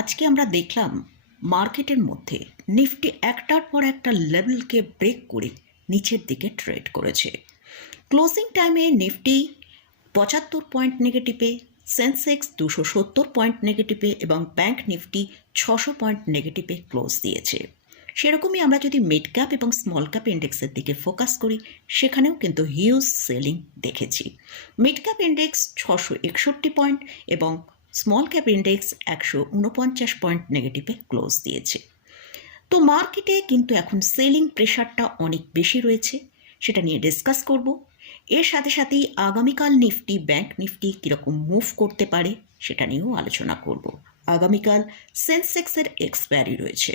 আজকে আমরা দেখলাম মার্কেটের মধ্যে নিফটি একটার পর একটা লেভেলকে ব্রেক করে নিচের দিকে ট্রেড করেছে। ক্লোজিং টাইমে নিফটি 75 পয়েন্ট নেগেটিভে, সেন্সেক্স 270 পয়েন্ট নেগেটিভে এবং ব্যাংক নিফটি 600 পয়েন্ট নেগেটিভে ক্লোজ দিয়েছে। সেরকমই আমরা যদি মিড ক্যাপ এবং স্মল ক্যাপ ইন্ডেক্সের দিকে ফোকাস করি, সেখানেও কিন্তু হিউজ সেলিং দেখেছি। মিড ক্যাপ ইন্ডেক্স 661 পয়েন্ট এবং স্মল ক্যাপ ইন্ডেক্স 149 পয়েন্ট নেগেটিভে ক্লোজ দিয়েছে। তো মার্কেটে কিন্তু এখন সেলিং প্রেশারটা অনেক বেশি রয়েছে, সেটা নিয়ে ডিসকাস করব। এর সাথে সাথেই আগামীকাল নিফটি ব্যাংক নিফটি কীরকম মুভ করতে পারে সেটা নিয়েও আলোচনা করব। আগামীকাল সেন্সেক্সের এক্সপায়ারি রয়েছে।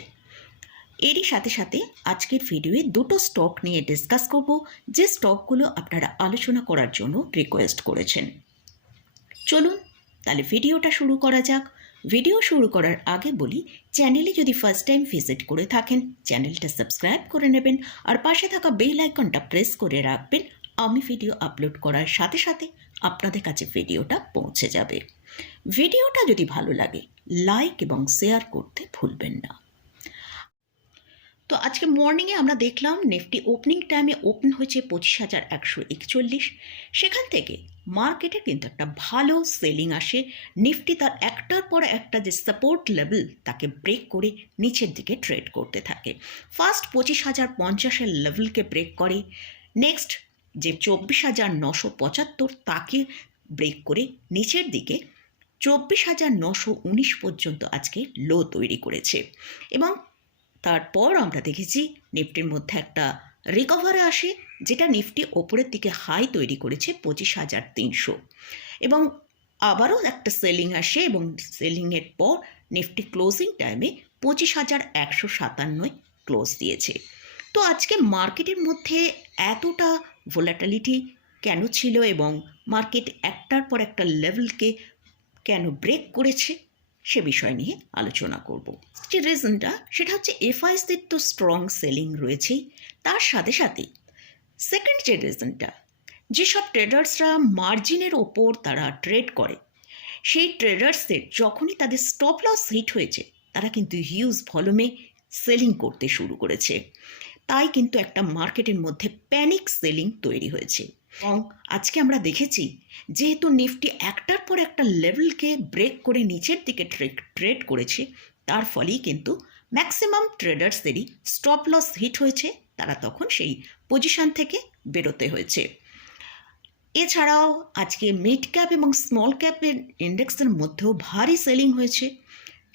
এরই সাথে সাথে আজকের ভিডিওয়ে দুটো স্টক নিয়ে ডিসকাস করব, যে স্টকগুলো আপনারা আলোচনা করার জন্য রিকোয়েস্ট করেছেন। চলুন তাহলে ভিডিওটা শুরু করা যাক। ভিডিও শুরু করার আগে বলি, চ্যানেলে যদি ফার্স্ট টাইম ভিজিট করে থাকেন চ্যানেলটা সাবস্ক্রাইব করে নেবেন আর পাশে থাকা বেল আইকনটা প্রেস করে রাখবেন। আমি ভিডিও আপলোড করার সাথে সাথে আপনাদের কাছে ভিডিওটা পৌঁছে যাবে। ভিডিওটা যদি ভালো লাগে লাইক এবং শেয়ার করতে ভুলবেন না। তো আজকে মর্নিংয়ে আমরা দেখলাম নিফটি ওপেনিং টাইমে ওপেন হয়েছে 25,141। সেখান থেকে মার্কেটে কিন্তু একটা ভালো সেলিং আসে। নিফটি তার একটার পর একটা যে সাপোর্ট লেভেল তাকে ব্রেক করে নিচের দিকে ট্রেড করতে থাকে। ফার্স্ট 25,050-এর লেভেলকে ব্রেক করে, নেক্সট যে 24,975 তাকে ব্রেক করে নিচের দিকে 24,919 পর্যন্ত আজকে লো তৈরি করেছে। এবং তারপর আমরা দেখেছি নিফটির মধ্যে একটা রিকভারে আসে, যেটা নিফটি ওপরের দিকে হাই তৈরি করেছে 25,300 এবং আবারও একটা সেলিং আসে এবং সেলিংয়ের পর নিফটি ক্লোজিং টাইমে 25,157 ক্লোজ দিয়েছে। তো আজকে মার্কেটের মধ্যে এতটা ভোলাটিলিটি কেন ছিল এবং মার্কেট একটার পর একটা লেভেলকে কেন ব্রেক করেছে সে বিষয় নিয়ে আলোচনা করব। যে রিজনটা সেটা হচ্ছে এফআইসির তো স্ট্রং সেলিং রয়েছেই, তার সাথে সাথে সেকেন্ড যে রিজনটা, যেসব ট্রেডার্সরা মার্জিনের ওপর তারা ট্রেড করে, সেই ট্রেডার্সদের যখনই তাদের স্টপ লস হিট হয়েছে তারা কিন্তু হিউজ ভলিউমে সেলিং করতে শুরু করেছে। তাই কিন্তু একটা মার্কেটের মধ্যে প্যানিক সেলিং তৈরি হয়েছে। এবং আজকে আমরা দেখেছি যেহেতু নিফটি একটার পর একটা লেভেলকে ব্রেক করে নিচের দিকে ট্রেড করেছে, তার ফলেই কিন্তু ম্যাক্সিমাম ট্রেডার্সদেরই স্টপ লস হিট হয়েছে, তারা তখন সেই পজিশন থেকে বেরোতে হয়েছে। এছাড়াও আজকে মিড ক্যাপ এবং স্মল ক্যাপের ইন্ডেক্সের মধ্যেও ভারী সেলিং হয়েছে,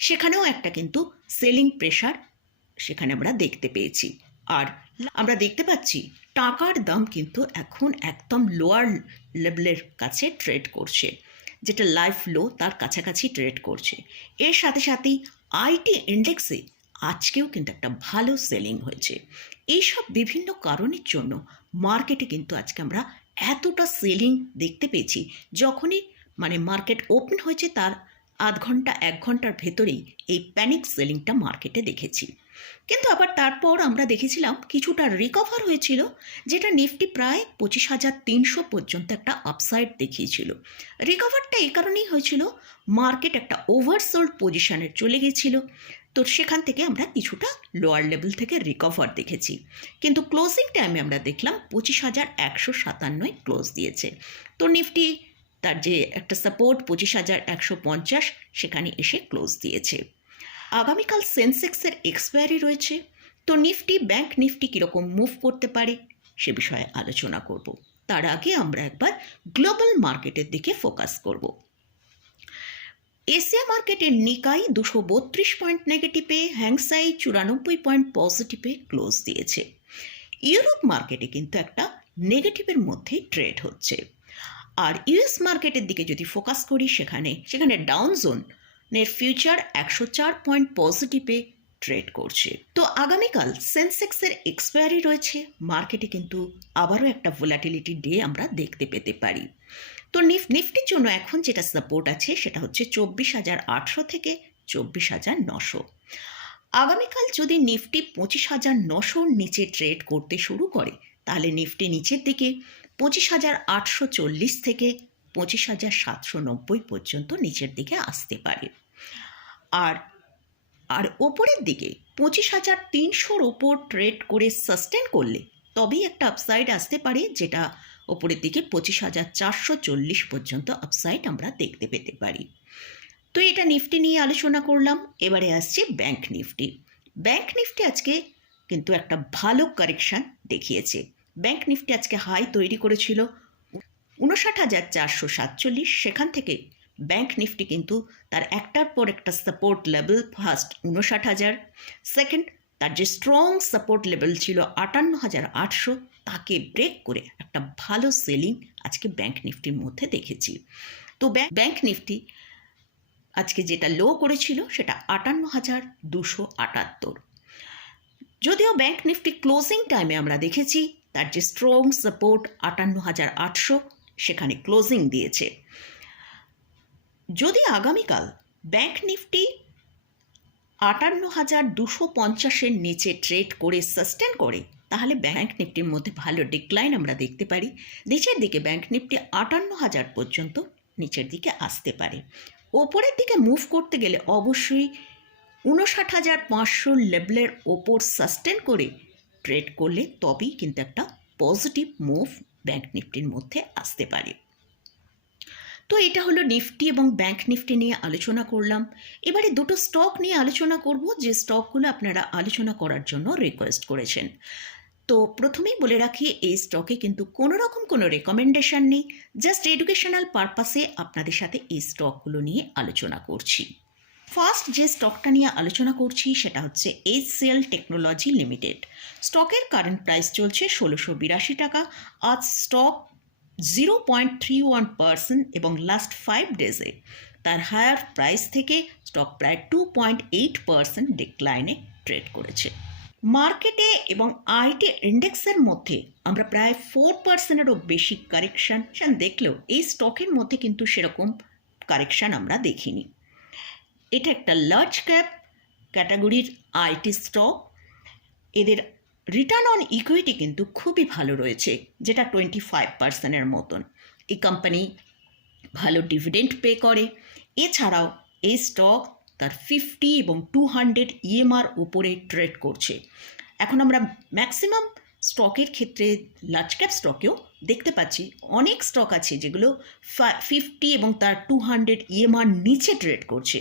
সেখানেও একটা কিন্তু সেলিং প্রেশার সেখানে আমরা দেখতে পেয়েছি। আর আমরা দেখতে পাচ্ছি টাকার দাম কিন্তু এখন একদম লোয়ার লেভেলের কাছে ট্রেড করছে, যেটা লাইফ লো তার কাছাকাছি ট্রেড করছে। এর সাথে সাথেই আইটি ইন্ডেক্সে আজকেও কিন্তু একটা ভালো সেলিং হয়েছে। এইসব বিভিন্ন কারণের জন্য মার্কেটে কিন্তু আজকে আমরা এতটা সেলিং দেখতে পেয়েছি। যখনই মার্কেট ওপেন হয়েছে তার আধ ঘন্টা 1 ঘন্টার ভেতরেই এই প্যানিক সেলিংটা মার্কেটে দেখেছি। কিন্তু আবার তারপর আমরা দেখেছিলাম কিছুটা রিকভার হয়েছিল, যেটা নিফটি প্রায় 25,300 পর্যন্ত একটা আপসাইড দেখিয়েছিল। রিকভারটা এই কারণেই হয়েছিল, মার্কেট একটা ওভারসোল্ড পজিশনে চলে গেছিল, তো সেখান থেকে আমরা কিছুটা লোয়ার লেভেল থেকে রিকভার দেখেছি। কিন্তু ক্লোজিং টাইমে আমরা দেখলাম 25,157 ক্লোজ দিয়েছে। তো নিফটি তার যে একটা সাপোর্ট 25,150 সেখানে এসে ক্লোজ দিয়েছে। আগামীকাল সেন্সেক্সের এক্সপায়ারি রয়েছে, তো নিফটি ব্যাংক নিফটি কীরকম মুভ করতে পারে সে বিষয়ে আলোচনা করব। তার আগে আমরা একবার গ্লোবাল মার্কেটের দিকে ফোকাস করব। এশিয়া মার্কেটের নিকাই 232 পয়েন্ট নেগেটিভে, হ্যাংসাই 94 পয়েন্ট পজিটিভে ক্লোজ দিয়েছে। ইউরোপ মার্কেটে কিন্তু একটা নেগেটিভের মধ্যে ট্রেড হচ্ছে। আর ইউএস মার্কেটের দিকে যদি ফোকাস করি, সেখানে ডাউন জোনের ফিউচার 104 পয়েন্ট পজিটিভে ট্রেড করছে। তো আগামীকাল সেন্সেক্সের এক্সপায়ারি রয়েছে, মার্কেটে কিন্তু আবারও একটা ভোলাটিলিটি ডে আমরা দেখতে পেতে পারি। তো নিফটির জন্য এখন যেটা সাপোর্ট আছে সেটা হচ্ছে 24,800 থেকে 24,900। আগামীকাল যদি নিফটি 25,900 নিচে ট্রেড করতে শুরু করে, তাহলে নিফটি নিচের দিকে 25,840 থেকে 25,790 পর্যন্ত নিচের দিকে আসতে পারে। আর আর ওপরের দিকে 25,300-র ওপর ট্রেড করে সাস্টেন করলে তবেই একটা আপসাইড আসতে পারে, যেটা ওপরের দিকে 25,440 পর্যন্ত আপসাইড আমরা দেখতে পেতে পারি। তো এটা নিফটি নিয়ে আলোচনা করলাম। এবারে আসছে ব্যাংক নিফটি। ব্যাংক নিফটি আজকে কিন্তু একটা ভালো কারেকশান দেখিয়েছে। ব্যাংক নিফটি আজকে হাই তৈরি করেছিল 59,447, সেখান থেকে ব্যাংক নিফটি কিন্তু তার একটার পর একটা সাপোর্ট লেভেল, ফার্স্ট 59,000, সেকেন্ড তার যে স্ট্রং সাপোর্ট লেভেল ছিল 58,800, তাকে ব্রেক করে একটা ভালো সেলিং আজকে ব্যাংক নিফটির মধ্যে দেখেছি। তো ব্যাংক নিফটি আজকে যেটা লো করেছিল সেটা 58,278। যদিও ব্যাংক নিফটি ক্লোজিং টাইমে আমরা দেখেছি তার যে স্ট্রং সাপোর্ট 58,800, সেখানে ক্লোজিং দিয়েছে। যদি আগামীকাল ব্যাংক নিফটি 58,250-এর নিচে ট্রেড করে সাস্টেন করে, তাহলে ব্যাংক নিফটির মধ্যে ভালো ডিক্লাইন আমরা দেখতে পারি। নিচের দিকে ব্যাংক নিফটি 58,000 পর্যন্ত নিচের দিকে আসতে পারে। ওপরের দিকে মুভ করতে গেলে অবশ্যই 59,500 লেভেলের ওপর সাস্টেন করে ট্রেড করলে তবেই কিন্তু একটা পজিটিভ মুভ ব্যাংক নিফটির মধ্যে আসতে পারে। তো এটা হলো নিফটি এবং ব্যাংক নিফটি নিয়ে আলোচনা করলাম। এবারে দুটো স্টক নিয়ে আলোচনা করব, যে স্টকগুলো আপনারা আলোচনা করার জন্য রিকোয়েস্ট করেছেন। তো প্রথমেই বলে রাখি, এই স্টকে কিন্তু কোনো রকম কোনো রেকমেন্ডেশন নেই, জাস্ট এডুকেশনাল পারপাসে আপনাদের সাথে এই স্টকগুলো নিয়ে আলোচনা করছি। ফার্স্ট যে স্টকটা নিয়ে আলোচনা করছি সেটা হচ্ছে HCL টেকনোলজি লিমিটেড। স্টকের কারেন্ট প্রাইস চলছে 1682 টাকা। আজ স্টক 0.31% এবং লাস্ট 5 ডেজে তার হায়ার প্রাইস থেকে স্টক প্রায় 2.8% ডিক্লাইনে ট্রেড করেছে। মার্কেটে এবং আইটি ইন্ডেক্সের মধ্যে আমরা প্রায় 4%-এরও বেশি কারেকশান দেখলেও এই স্টকের মধ্যে কিন্তু সেরকম কারেকশান আমরা দেখিনি। এটা একটা লার্জ ক্যাপ ক্যাটাগরির আইটি স্টক। এদের রিটার্ন অন ইকুইটি কিন্তু খুবই ভালো রয়েছে, যেটা 25%-এর মতন। এই কোম্পানি ভালো ডিভিডেন্ড পে করে। এছাড়াও এই স্টক তার 50 এবং 200 EMR উপরে ট্রেড করছে। এখন আমরা ম্যাক্সিমাম স্টকের ক্ষেত্রে লার্জ ক্যাপ স্টকেও দেখতে পাচ্ছি অনেক স্টক আছে যেগুলো 50 এবং তার 200 EMR নিচে ট্রেড করছে,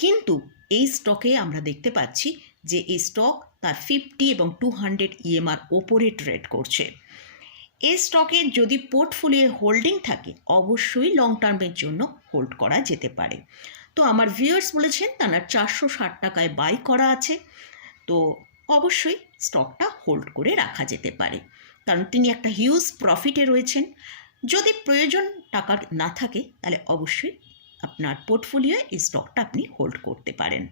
কিন্তু এই স্টকে আমরা দেখতে পাচ্ছি যে এই স্টক তার 50 এবং 200 EMR ওপরে ট্রেড করছে। এই স্টকে যদি পোর্টফোলিও হোল্ডিং থাকে অবশ্যই লং টার্মের জন্য হোল্ড করা যেতে পারে। তো আমার ভিউয়ার্স বলেছেন তারা 460 টাকায় বাই করা আছে, তো অবশ্যই স্টকটা হোল্ড করে রাখা যেতে পারে, কারণ তিনি একটা হিউজ প্রফিটে রয়েছেন। যদি প্রয়োজন টাকা না থাকে তাহলে অবশ্যই আপনার পোর্টফোলিওয়ে এই স্টকটা আপনি হোল্ড করতে পারেন।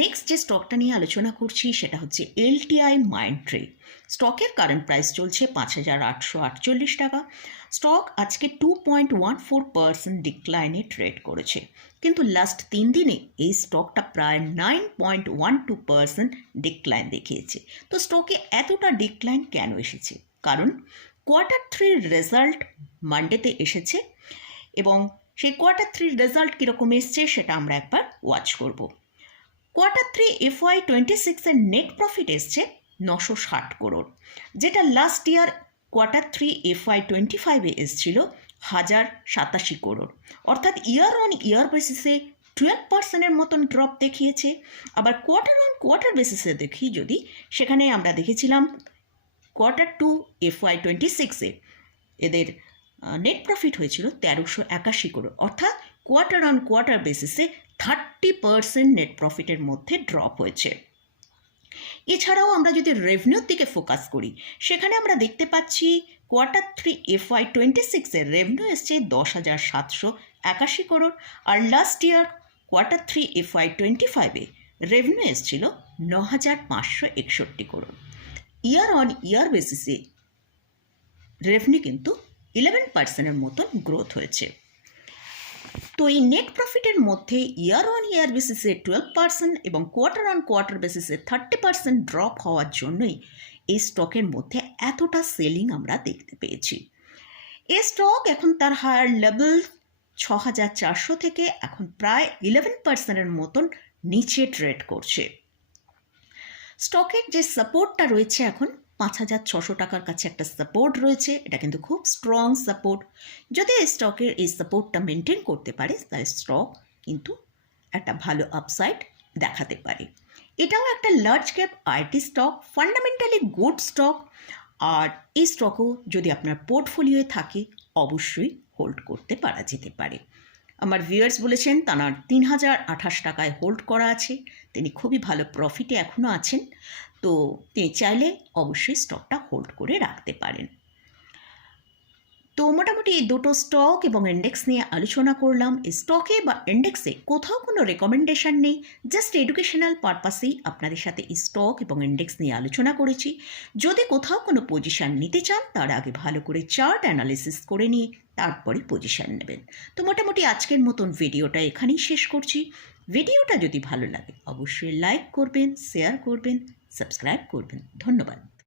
নেক্সট যে স্টকটা নিয়ে আলোচনা করছি সেটা হচ্ছে LTI মাইন্ডট্রি। স্টকের কারেন্ট প্রাইস চলছে 5,848 টাকা। স্টক আজকে 2.14% ডিক্লাইনে ট্রেড করেছে, কিন্তু লাস্ট 3 দিনে এই স্টকটা প্রায় 9.12% ডিক্লাইন দেখিয়েছে। তো স্টকে এতটা ডিক্লাইন কেন এসেছে? কারণ Q3 রেজাল্ট মানডেতে এসেছে এবং সেই Q3 রেজাল্ট কীরকম এসছে সেটা আমরা একবার ওয়াচ করব। Q3 FY26-এর নেট প্রফিট এসছে 960 করোড়, যেটা লাস্ট ইয়ার Q3 FY25-এ এসছিল 1,087 করোড়, অর্থাৎ ইয়ার অন ইয়ার বেসিসে 12%-এর মতন ড্রপ দেখিয়েছে। আবার কোয়ার্টার অন কোয়ার্টার বেসিসে দেখি যদি, সেখানে আমরা দেখেছিলাম Q2 FY26-এ এদের নেট প্রফিট হয়েছিল 1,381 করোড়, অর্থাৎ কোয়ার্টার অন কোয়ার্টার বেসিসে 30% নেট প্রফিটের মধ্যে ড্রপ হয়েছে। এছাড়াও আমরা যদি রেভিনিউর দিকে ফোকাস করি, সেখানে আমরা দেখতে পাচ্ছি Q3 FY26-এর রেভিনিউ এসছে 10,781 করোড়, আর লাস্ট ইয়ার Q3 FY25-এ রেভিনিউ এসছিল 9,561 করোড়। ইয়ার অন ইয়ার বেসিসে রেভিনিউ কিন্তু 11%-এর মতন গ্রোথ হয়েছে। তো এই নেট প্রফিটের মধ্যে ইয়ার অন ইয়ার বেসিসে 12% এবং কোয়ার্টার অন কোয়ার্টার বেসিসে 30% ড্রপ হওয়ার জন্যই এই স্টকের মধ্যে এতটা সেলিং আমরা দেখতে পেয়েছি। এই স্টক এখন তার হায়ার লেভেল 6,400 থেকে এখন প্রায় 11%-এর মতন নিচে ট্রেড করছে। স্টকের যে সাপোর্টটা রয়েছে এখন 5,600 টাকার কাছে একটা সাপোর্ট রয়েছে, এটা কিন্তু খুব স্ট্রং সাপোর্ট। যদি এই স্টকের এই সাপোর্টটা মেনটেন করতে পারে তাহলে স্টক কিন্তু একটা ভালো আপসাইড দেখাতে পারে। এটাও একটা large cap IT stock, fundamentally good stock, আর এই স্টকও যদি আপনার পোর্টফোলিওয়ে থাকে অবশ্যই হোল্ড করতে পারা যেতে পারে। আমার ভিউয়ার্স বলেছেন তাঁর 3,028 টাকায় হোল্ড করা আছে, তিনি খুবই ভালো প্রফিটে এখনও আছেন, তো তিনি চাইলে অবশ্যই স্টকটা হোল্ড করে রাখতে পারেন। তো মোটামুটি এই দুটো স্টক এবং ইন্ডেক্স নিয়ে আলোচনা করলাম। এই স্টকে বা ইন্ডেক্সে কোথাও কোনো রেকমেন্ডেশন নেই, জাস্ট এডুকেশনাল পারপাসেই আপনাদের সাথে এই স্টক এবং ইন্ডেক্স নিয়ে আলোচনা করেছি। যদি কোথাও কোনো পজিশান নিতে চান তার আগে ভালো করে চার্ট অ্যানালিসিস করে নিয়ে তারপরে পজিশান নেবেন। তো মোটামুটি আজকের মতন ভিডিওটা এখানেই শেষ করছি। ভিডিওটা যদি ভালো লাগে অবশ্যই লাইক করবেন, শেয়ার করবেন, সাবস্ক্রাইব করবেন। ধন্যবাদ।